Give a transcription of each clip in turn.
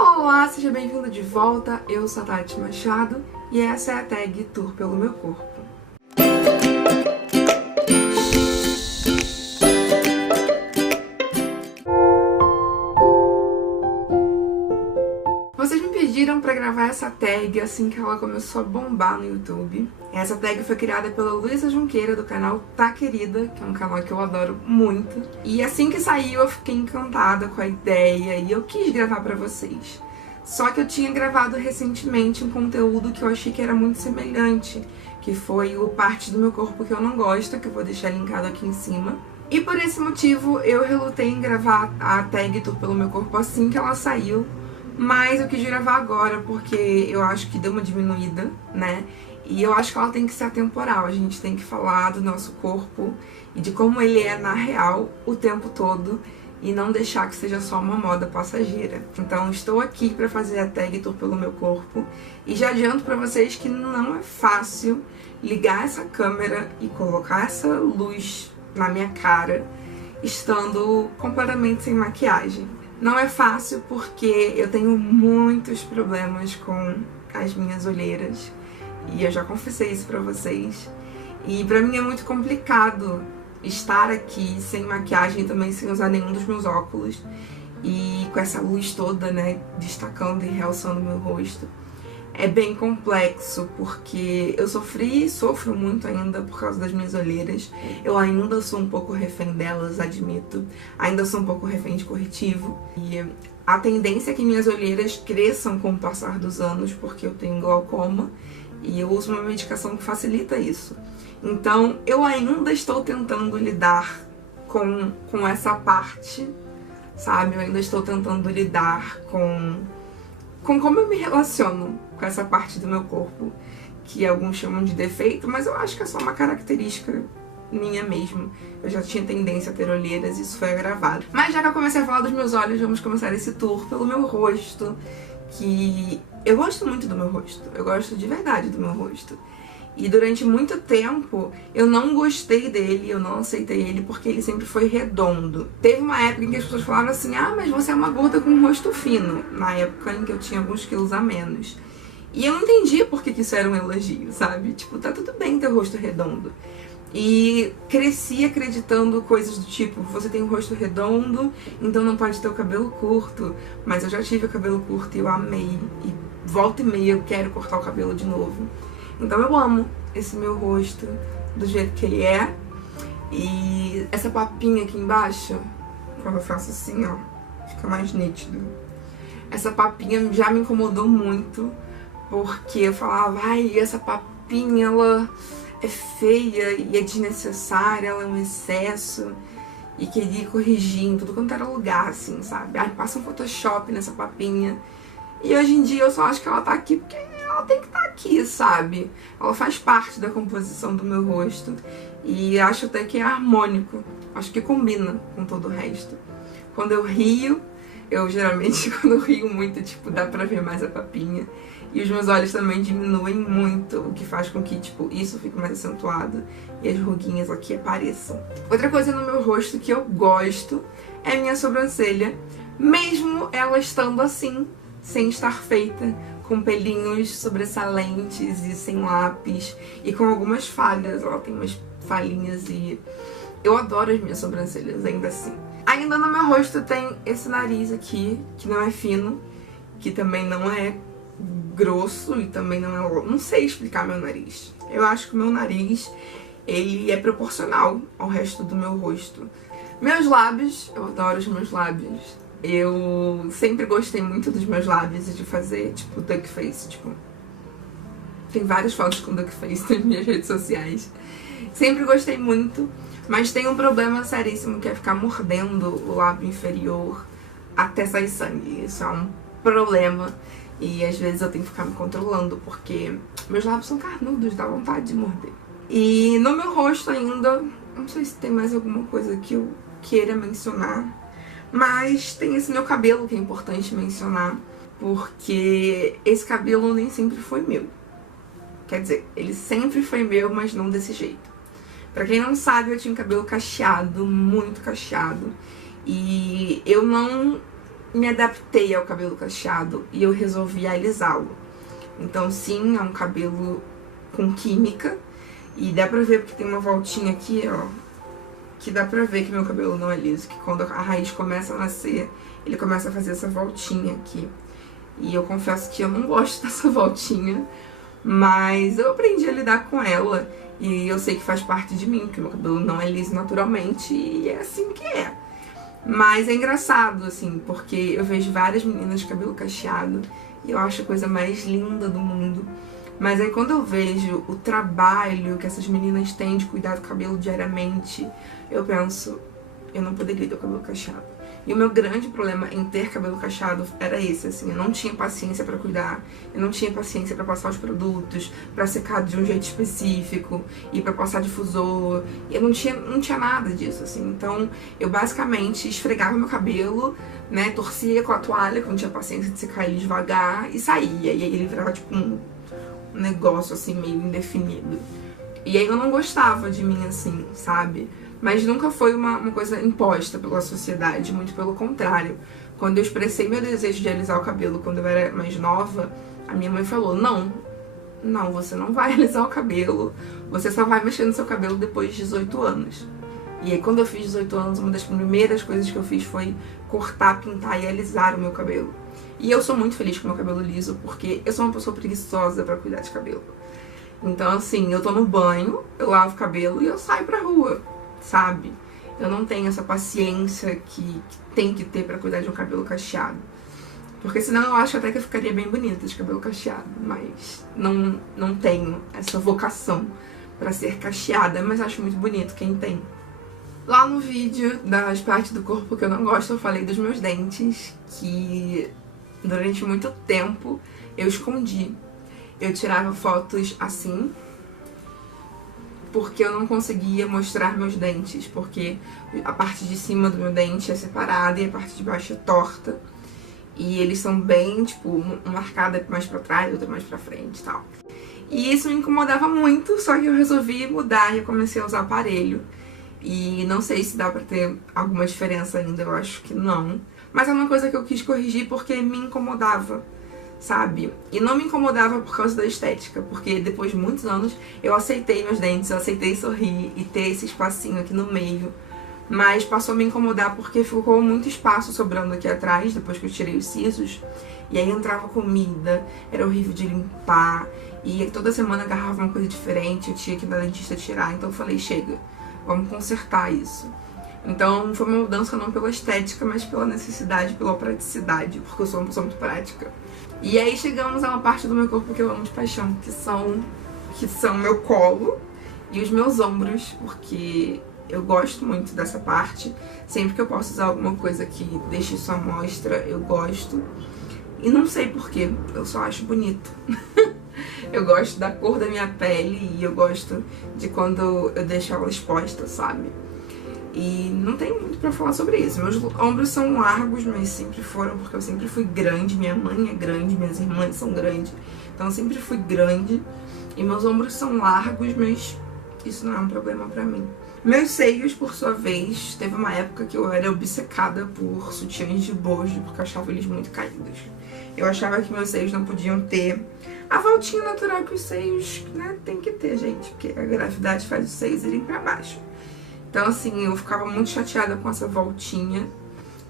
Olá, seja bem-vindo de volta, eu sou a Tati Machado e essa é a tag Tour pelo meu corpo. Vocês me pediram pra gravar essa tag assim que ela começou a bombar no YouTube. Essa tag foi criada pela Luísa Junqueira, do canal Tá Querida, que é um canal que eu adoro muito. E assim que saiu eu fiquei encantada com a ideia e eu quis gravar pra vocês. Só que eu tinha gravado recentemente um conteúdo que eu achei que era muito semelhante, que foi o Parte do Meu Corpo que eu não gosto, que eu vou deixar linkado aqui em cima. E por esse motivo eu relutei em gravar a tag Tour pelo Meu Corpo assim que ela saiu. Mas eu quis gravar agora porque eu acho que deu uma diminuída, né? E eu acho que ela tem que ser atemporal. A gente tem que falar do nosso corpo e de como ele é na real o tempo todo e não deixar que seja só uma moda passageira. Então estou aqui para fazer a tag Tour pelo Meu Corpo e já adianto para vocês que não é fácil ligar essa câmera e colocar essa luz na minha cara estando completamente sem maquiagem. Não é fácil porque eu tenho muitos problemas com as minhas olheiras e eu já confessei isso pra vocês. E pra mim é muito complicado estar aqui sem maquiagem e também sem usar nenhum dos meus óculos e com essa luz toda, né, destacando e realçando meu rosto. É bem complexo porque eu sofri e sofro muito ainda por causa das minhas olheiras. Eu ainda sou um pouco refém delas, admito. Ainda sou um pouco refém de corretivo. E a tendência é que minhas olheiras cresçam com o passar dos anos porque eu tenho glaucoma e eu uso uma medicação que facilita isso. Então eu ainda estou tentando lidar com essa parte, sabe? Eu ainda estou tentando lidar com como eu me relaciono com essa parte do meu corpo, que alguns chamam de defeito, mas eu acho que é só uma característica minha mesmo. Eu já tinha tendência a ter olheiras e isso foi agravado. Mas já que eu comecei a falar dos meus olhos, vamos começar esse tour pelo meu rosto, que eu gosto muito do meu rosto. Eu gosto de verdade do meu rosto. E durante muito tempo eu não gostei dele, eu não aceitei ele porque ele sempre foi redondo. Teve uma época em que as pessoas falavam assim: ah, mas você é uma gorda com um rosto fino. Na época em que eu tinha alguns quilos a menos. E eu não entendia por que isso era um elogio, sabe? Tipo, tá tudo bem ter o rosto redondo. E cresci acreditando coisas do tipo: você tem um rosto redondo, então não pode ter o cabelo curto. Mas eu já tive o cabelo curto e eu amei. E volta e meia eu quero cortar o cabelo de novo. Então eu amo esse meu rosto do jeito que ele é. E essa papinha aqui embaixo, quando eu faço assim, ó, fica mais nítido. Essa papinha já me incomodou muito, porque eu falava: ai, essa papinha, ela é feia e é desnecessária, ela é um excesso. E queria corrigir em tudo quanto era lugar, assim, sabe? Ai, passa um Photoshop nessa papinha. E hoje em dia eu só acho que ela tá aqui porque ela tem que estar aqui, sabe? Ela faz parte da composição do meu rosto. E acho até que é harmônico. Acho que combina com todo o resto. Quando eu rio, eu geralmente quando eu rio muito, tipo, dá pra ver mais a papinha. E os meus olhos também diminuem muito, o que faz com que, tipo, isso fique mais acentuado e as ruguinhas aqui apareçam. Outra coisa no meu rosto que eu gosto é a minha sobrancelha, mesmo ela estando assim, sem estar feita, com pelinhos sobressalentes e sem lápis e com algumas falhas. Ela tem umas falhinhas e eu adoro as minhas sobrancelhas ainda assim. Ainda no meu rosto tem esse nariz aqui, que não é fino, que também não é grosso e também não é... não sei explicar meu nariz. Eu acho que o meu nariz, ele é proporcional ao resto do meu rosto. Meus lábios, eu adoro os meus lábios. Eu sempre gostei muito dos meus lábios e de fazer, tipo, duck face, tipo... Tem várias fotos com duck face nas minhas redes sociais. Sempre gostei muito, mas tem um problema seríssimo que é ficar mordendo o lábio inferior até sair sangue. Isso é um problema e às vezes eu tenho que ficar me controlando porque meus lábios são carnudos, dá vontade de morder. E no meu rosto ainda, não sei se tem mais alguma coisa que eu queira mencionar, mas tem esse meu cabelo que é importante mencionar, porque esse cabelo nem sempre foi meu. Quer dizer, ele sempre foi meu, mas não desse jeito. Pra quem não sabe, eu tinha um cabelo cacheado, muito cacheado. E eu não me adaptei ao cabelo cacheado e eu resolvi alisá-lo. Então sim, é um cabelo com química. E dá pra ver porque tem uma voltinha aqui, ó, que dá pra ver que meu cabelo não é liso, que quando a raiz começa a nascer, ele começa a fazer essa voltinha aqui. E eu confesso que eu não gosto dessa voltinha, mas eu aprendi a lidar com ela. E eu sei que faz parte de mim, porque meu cabelo não é liso naturalmente e é assim que é. Mas é engraçado, assim, porque eu vejo várias meninas de cabelo cacheado e eu acho a coisa mais linda do mundo. Mas aí quando eu vejo o trabalho que essas meninas têm de cuidar do cabelo diariamente, eu penso, eu não poderia ter o cabelo cacheado. E o meu grande problema em ter cabelo cacheado era esse, assim, eu não tinha paciência pra cuidar, eu não tinha paciência pra passar os produtos, pra secar de um jeito específico, e pra passar difusor, e eu não tinha nada disso, assim. Então eu basicamente esfregava meu cabelo, né, torcia com a toalha, que eu não tinha paciência de secar ele devagar, e saía, e aí ele virava tipo um negócio assim meio indefinido. E aí eu não gostava de mim assim, sabe? Mas nunca foi uma coisa imposta pela sociedade, muito pelo contrário. Quando eu expressei meu desejo de alisar o cabelo quando eu era mais nova, a minha mãe falou, não, você não vai alisar o cabelo, você só vai mexer no seu cabelo depois de 18 anos. E aí quando eu fiz 18 anos, uma das primeiras coisas que eu fiz foi cortar, pintar e alisar o meu cabelo. E eu sou muito feliz com o meu cabelo liso, porque eu sou uma pessoa preguiçosa pra cuidar de cabelo. Então, assim, eu tô no banho, eu lavo o cabelo e eu saio pra rua, sabe? Eu não tenho essa paciência que tem que ter pra cuidar de um cabelo cacheado. Porque senão eu acho até que eu ficaria bem bonita de cabelo cacheado, mas não tenho essa vocação pra ser cacheada, mas acho muito bonito quem tem. Lá no vídeo das partes do corpo que eu não gosto, eu falei dos meus dentes, que durante muito tempo eu escondi. Eu tirava fotos assim, porque eu não conseguia mostrar meus dentes, porque a parte de cima do meu dente é separada e a parte de baixo é torta. E eles são bem, tipo, uma marcada mais pra trás, outra mais pra frente e tal. E isso me incomodava muito, só que eu resolvi mudar e eu comecei a usar aparelho. E não sei se dá pra ter alguma diferença ainda, eu acho que não. Mas é uma coisa que eu quis corrigir porque me incomodava, sabe? E não me incomodava por causa da estética, porque depois de muitos anos eu aceitei meus dentes, eu aceitei sorrir e ter esse espacinho aqui no meio. Mas passou a me incomodar porque ficou muito espaço sobrando aqui atrás, depois que eu tirei os sisos. E aí entrava comida, era horrível de limpar, e toda semana agarrava uma coisa diferente, eu tinha que ir na dentista tirar, então eu falei, chega, vamos consertar isso. Então foi uma mudança não pela estética, mas pela necessidade, pela praticidade, porque eu sou uma pessoa muito prática. E aí chegamos a uma parte do meu corpo que eu amo de paixão, que são meu colo e os meus ombros, porque eu gosto muito dessa parte. Sempre que eu posso usar alguma coisa que deixe isso à mostra, eu gosto. E não sei porquê, eu só acho bonito. Eu gosto da cor da minha pele e eu gosto de quando eu deixo ela exposta, sabe? E não tem muito pra falar sobre isso. Meus ombros são largos, mas sempre foram, porque eu sempre fui grande. Minha mãe é grande, minhas irmãs são grandes. Então eu sempre fui grande. E meus ombros são largos, mas isso não é um problema pra mim. Meus seios, por sua vez, teve uma época que eu era obcecada por sutiãs de bojo, porque eu achava eles muito caídos. Eu achava que meus seios não podiam ter a voltinha natural que os seios, né, tem que ter, gente. Porque a gravidade faz os seios irem pra baixo. Então, assim, eu ficava muito chateada com essa voltinha.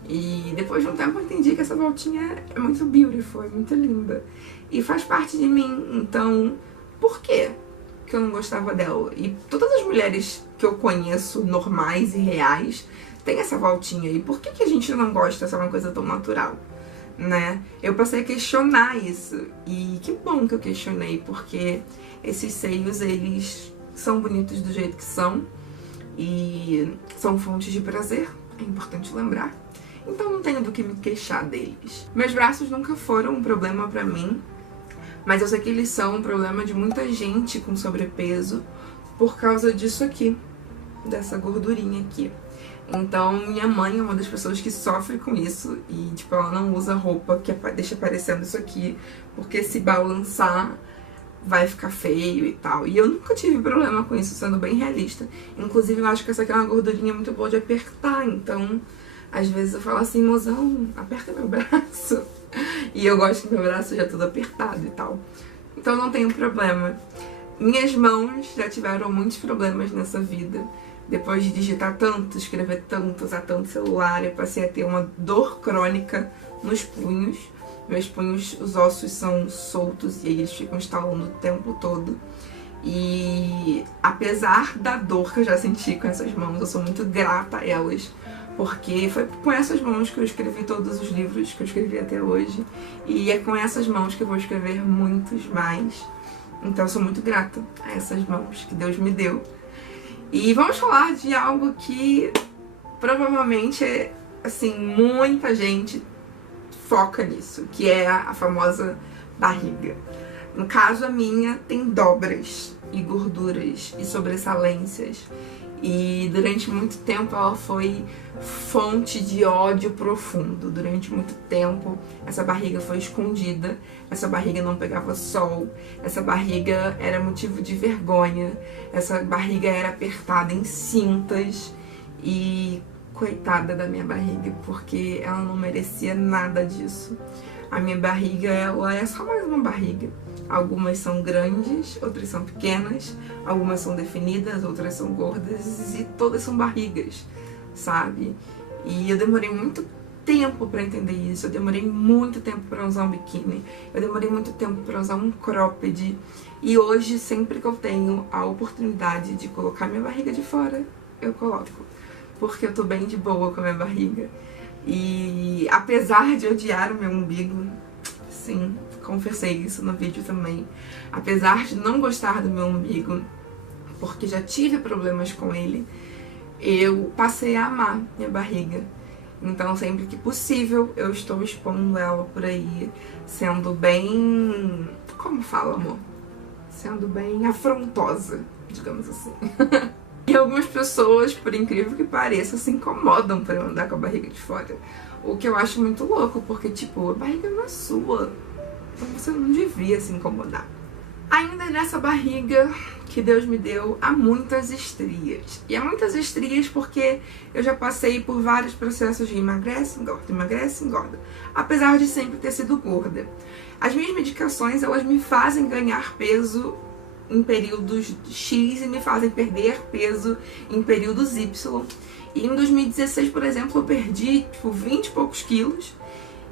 E depois de um tempo eu entendi que essa voltinha é muito beautiful, é muito linda. E faz parte de mim. Então, por quê que eu não gostava dela? E todas as mulheres que eu conheço, normais e reais, têm essa voltinha. E por que a gente não gosta se é uma coisa tão natural, né? Eu passei a questionar isso. E que bom que eu questionei, porque esses seios, eles são bonitos do jeito que são. E são fontes de prazer, é importante lembrar. Então não tenho do que me queixar deles. Meus braços nunca foram um problema pra mim, mas eu sei que eles são um problema de muita gente com sobrepeso por causa disso aqui, dessa gordurinha aqui. Então minha mãe é uma das pessoas que sofre com isso e tipo, ela não usa roupa que deixa aparecendo isso aqui, porque se balançar vai ficar feio e tal. E eu nunca tive problema com isso, sendo bem realista. Inclusive, eu acho que essa aqui é uma gordurinha muito boa de apertar, então Às vezes eu falo assim, mozão, aperta meu braço. E eu gosto que meu braço já tudo apertado e tal. Então não tem problema. Minhas mãos já tiveram muitos problemas nessa vida. Depois de digitar tanto, escrever tanto, usar tanto celular, eu passei a ter uma dor crônica nos punhos. Meus punhos, os ossos são soltos e eles ficam estalando o tempo todo. E apesar da dor que eu já senti com essas mãos, eu sou muito grata a elas. Porque foi com essas mãos que eu escrevi todos os livros que eu escrevi até hoje. E é com essas mãos que eu vou escrever muitos mais. Então eu sou muito grata a essas mãos que Deus me deu. E vamos falar de algo que provavelmente, assim, muita gente foca nisso, que é a famosa barriga. No caso, a minha tem dobras e gorduras e sobressalências. E durante muito tempo ela foi fonte de ódio profundo. Durante muito tempo essa barriga foi escondida, essa barriga não pegava sol, essa barriga era motivo de vergonha, essa barriga era apertada em cintas. E coitada da minha barriga, porque ela não merecia nada disso. A minha barriga, ela é só mais uma barriga. Algumas são grandes, outras são pequenas, algumas são definidas, outras são gordas e todas são barrigas, sabe? E eu demorei muito tempo pra entender isso, eu demorei muito tempo pra usar um biquíni, eu demorei muito tempo pra usar um cropped. E hoje, sempre que eu tenho a oportunidade de colocar minha barriga de fora, eu coloco. Porque eu tô bem de boa com a minha barriga. E apesar de odiar o meu umbigo, sim, confessei isso no vídeo também. Apesar de não gostar do meu umbigo, porque já tive problemas com ele, eu passei a amar minha barriga. Então sempre que possível eu estou expondo ela por aí, sendo bem... como fala, amor? Sendo bem afrontosa, digamos assim. E algumas pessoas, por incrível que pareça, se incomodam por eu andar com a barriga de fora. O que eu acho muito louco, porque, tipo, a barriga não é sua. Então você não devia se incomodar. Ainda nessa barriga que Deus me deu, há muitas estrias. E há muitas estrias porque eu já passei por vários processos de emagrece, engorda. Apesar de sempre ter sido gorda. As minhas medicações, elas me fazem ganhar peso em períodos X e me fazem perder peso em períodos Y. E em 2016, por exemplo, eu perdi tipo 20 e poucos quilos.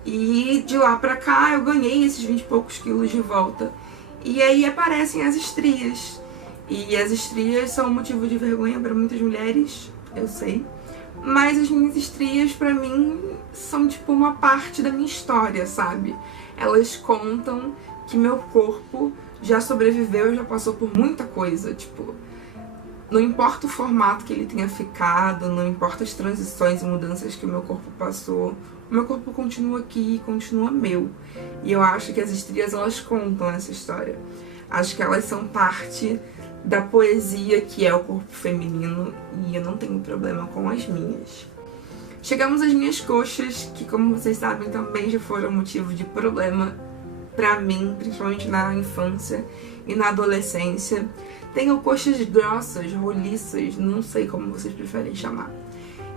E de lá pra cá eu ganhei esses 20 e poucos quilos de volta. E aí aparecem as estrias. E as estrias são um motivo de vergonha para muitas mulheres, eu sei. Mas as minhas estrias, pra mim, são tipo uma parte da minha história, sabe? Elas contam que meu corpo já sobreviveu, já passou por muita coisa, tipo, não importa o formato que ele tenha ficado, não importa as transições e mudanças que o meu corpo passou, o meu corpo continua aqui, continua meu. E eu acho que as estrias, elas contam essa história. Acho que elas são parte da poesia que é o corpo feminino e eu não tenho problema com as minhas. Chegamos às minhas coxas, que como vocês sabem também já foram motivo de problema pra mim, principalmente na infância e na adolescência. Tenho coxas grossas, roliças, não sei como vocês preferem chamar.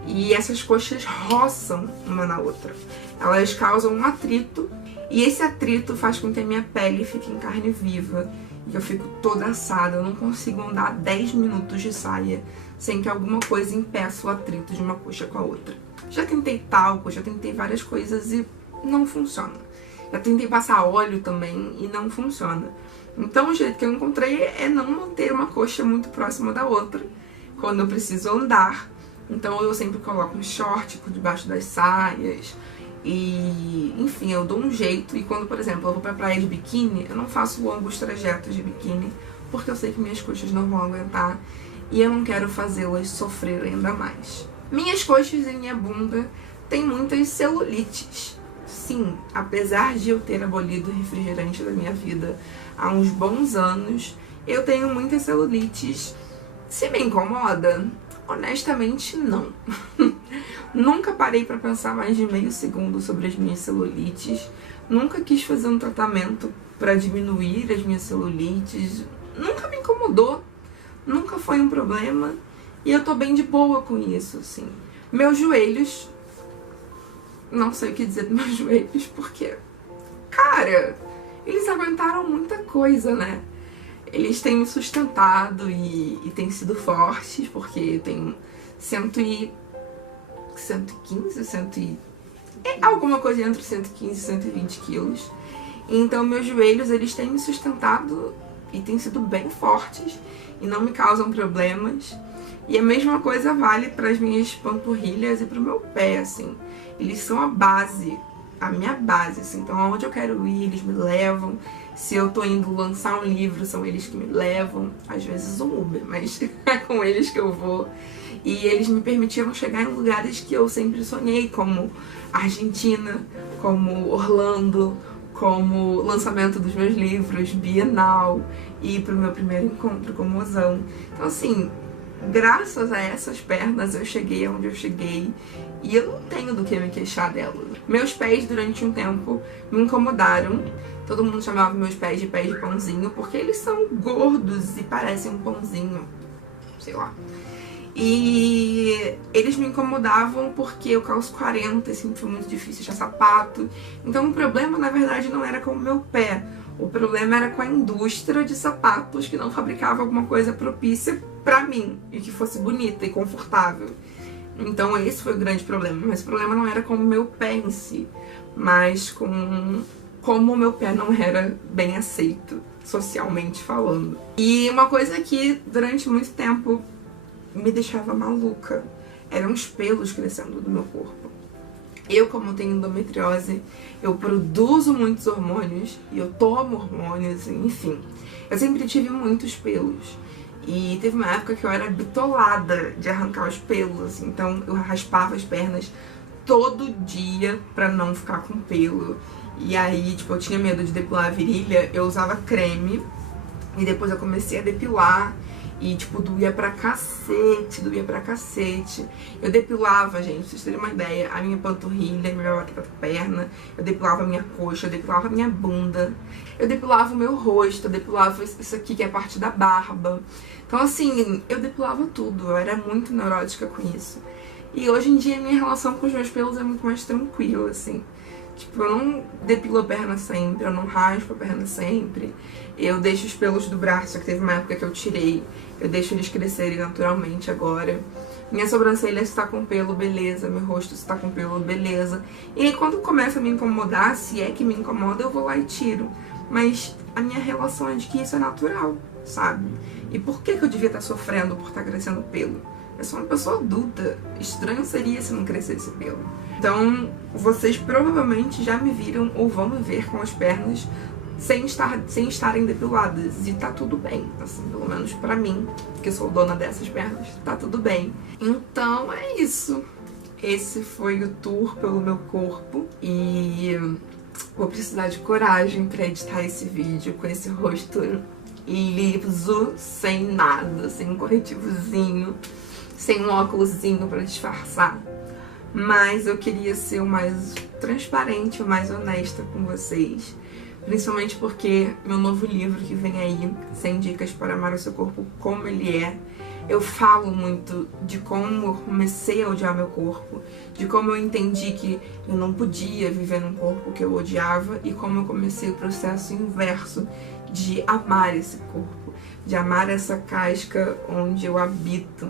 E essas coxas roçam uma na outra. Elas causam um atrito e esse atrito faz com que a minha pele fique em carne viva. E eu fico toda assada, eu não consigo andar 10 minutos de saia sem que alguma coisa impeça o atrito de uma coxa com a outra. Já tentei talco, já tentei várias coisas e não funciona. Já tentei passar óleo também e não funciona. Então o jeito que eu encontrei é não manter uma coxa muito próxima da outra quando eu preciso andar. Então eu sempre coloco um short por debaixo das saias e, enfim, eu dou um jeito. E quando, por exemplo, eu vou pra praia de biquíni, eu não faço longos trajetos de biquíni porque eu sei que minhas coxas não vão aguentar e eu não quero fazê-las sofrer ainda mais. Minhas coxas e minha bunda têm muitas celulites. Sim, apesar de eu ter abolido o refrigerante da minha vida há uns bons anos, eu tenho muitas celulites. Se me incomoda, honestamente não. Nunca parei pra pensar mais de meio segundo sobre as minhas celulites. Nunca quis fazer um tratamento pra diminuir as minhas celulites. Nunca me incomodou. Nunca foi um problema. E eu tô bem de boa com isso, assim. Meus joelhos não sei o que dizer dos meus joelhos, porque, cara, eles aguentaram muita coisa, né? Eles têm me sustentado e têm sido fortes, porque eu tenho 115, alguma coisa entre 115 e 120 quilos. Então meus joelhos, eles têm me sustentado e têm sido bem fortes e não me causam problemas. E a mesma coisa vale para as minhas panturrilhas e para o meu pé, assim. Eles são a base, a minha base, assim. Então aonde eu quero ir, eles me levam. Se eu tô indo lançar um livro, são eles que me levam. Às vezes um Uber, mas é com eles que eu vou. E eles me permitiram chegar em lugares que eu sempre sonhei, como Argentina, como Orlando, como o lançamento dos meus livros, Bienal, e pro meu primeiro encontro com o Mozão. Então, assim, graças a essas pernas eu cheguei onde eu cheguei e eu não tenho do que me queixar delas. Meus pés, durante um tempo, me incomodaram. Todo mundo chamava meus pés de pãozinho, porque eles são gordos e parecem um pãozinho, sei lá. E eles me incomodavam porque eu calço 40 e sempre foi muito difícil achar sapato. Então o problema, na verdade, não era com o meu pé. O problema era com a indústria de sapatos que não fabricava alguma coisa propícia pra mim e que fosse bonita e confortável. Então esse foi o grande problema. Mas o problema não era com o meu pé em si, mas com como o meu pé não era bem aceito, socialmente falando. E uma coisa que durante muito tempo me deixava maluca eram os pelos crescendo do meu corpo. Eu, como tenho endometriose, eu produzo muitos hormônios e eu tomo hormônios, enfim. Eu sempre tive muitos pelos. E teve uma época que eu era bitolada de arrancar os pelos, assim. Então eu raspava as pernas todo dia pra não ficar com pelo. E aí, tipo, eu tinha medo de depilar a virilha, eu usava creme e depois eu comecei a depilar. E, tipo, doía pra cacete, doía pra cacete. Eu depilava, gente, pra vocês terem uma ideia, a minha panturrilha, a minha perna, eu depilava a minha coxa, eu depilava a minha bunda, eu depilava o meu rosto, eu depilava isso aqui que é a parte da barba. Então, assim, eu depilava tudo, eu era muito neurótica com isso. E hoje em dia a minha relação com os meus pelos é muito mais tranquila, assim. Tipo, eu não depilo a perna sempre, eu não raspo a perna sempre. Eu deixo os pelos do braço, que teve uma época que eu tirei, eu deixo eles crescerem naturalmente agora. Minha sobrancelha está com pelo, beleza. Meu rosto está com pelo, beleza. E aí quando começa a me incomodar, se é que me incomoda, eu vou lá e tiro. Mas a minha relação é de que isso é natural, sabe? E por que eu devia estar sofrendo por estar crescendo pelo? Eu sou uma pessoa adulta. Estranho seria se não crescesse pelo. Então, vocês provavelmente já me viram ou vão me ver com as pernas sem estarem depiladas. E tá tudo bem, assim, pelo menos pra mim, que sou dona dessas pernas, tá tudo bem. Então é isso. Esse foi o tour pelo meu corpo. E vou precisar de coragem pra editar esse vídeo com esse rosto liso, sem nada, sem um corretivozinho, sem um óculosinho pra disfarçar. Mas eu queria ser o mais transparente, o mais honesta com vocês. Principalmente porque meu novo livro que vem aí, 100 Dicas para Amar o Seu Corpo Como Ele É, eu falo muito de como eu comecei a odiar meu corpo, de como eu entendi que eu não podia viver num corpo que eu odiava e como eu comecei o processo inverso de amar esse corpo, de amar essa casca onde eu habito,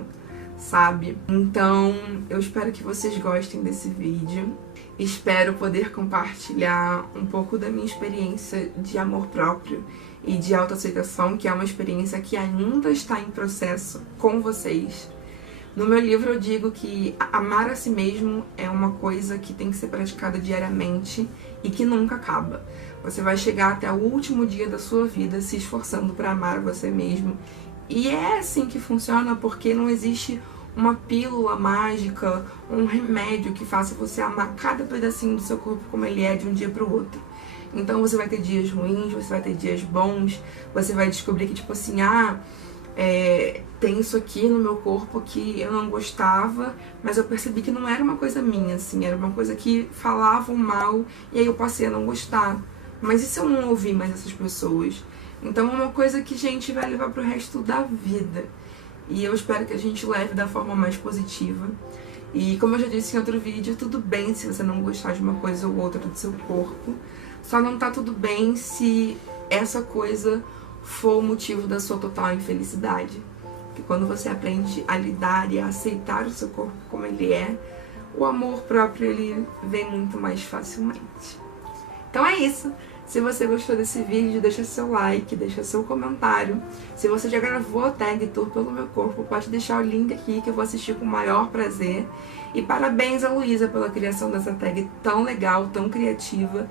sabe? Então, eu espero que vocês gostem desse vídeo. Espero poder compartilhar um pouco da minha experiência de amor próprio e de autoaceitação, que é uma experiência que ainda está em processo com vocês. No meu livro eu digo que amar a si mesmo é uma coisa que tem que ser praticada diariamente e que nunca acaba. Você vai chegar até o último dia da sua vida se esforçando para amar você mesmo. E é assim que funciona, porque não existe uma pílula mágica, um remédio que faça você amar cada pedacinho do seu corpo como ele é de um dia pro outro. Então você vai ter dias ruins, você vai ter dias bons, você vai descobrir que tipo assim, tem isso aqui no meu corpo que eu não gostava, mas eu percebi que não era uma coisa minha, assim, era uma coisa que falavam mal e aí eu passei a não gostar. Mas e se eu não ouvir mais essas pessoas? Então é uma coisa que a gente vai levar pro resto da vida. E eu espero que a gente leve da forma mais positiva. E como eu já disse em outro vídeo, tudo bem se você não gostar de uma coisa ou outra do seu corpo, só não tá tudo bem se essa coisa for o motivo da sua total infelicidade. Porque quando você aprende a lidar e a aceitar o seu corpo como ele é, o amor próprio ele vem muito mais facilmente. Então é isso. Se você gostou desse vídeo, deixa seu like, deixa seu comentário. Se você já gravou a tag Tour pelo meu corpo, pode deixar o link aqui que eu vou assistir com o maior prazer. E parabéns a Luísa pela criação dessa tag tão legal, tão criativa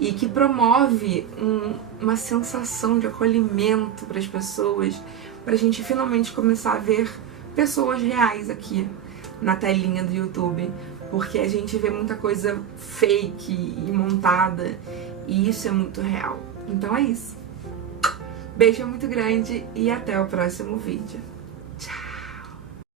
e que promove uma sensação de acolhimento para as pessoas, para a gente finalmente começar a ver pessoas reais aqui na telinha do YouTube, porque a gente vê muita coisa fake e montada e isso é muito real. Então é isso. Beijo muito grande e até o próximo vídeo.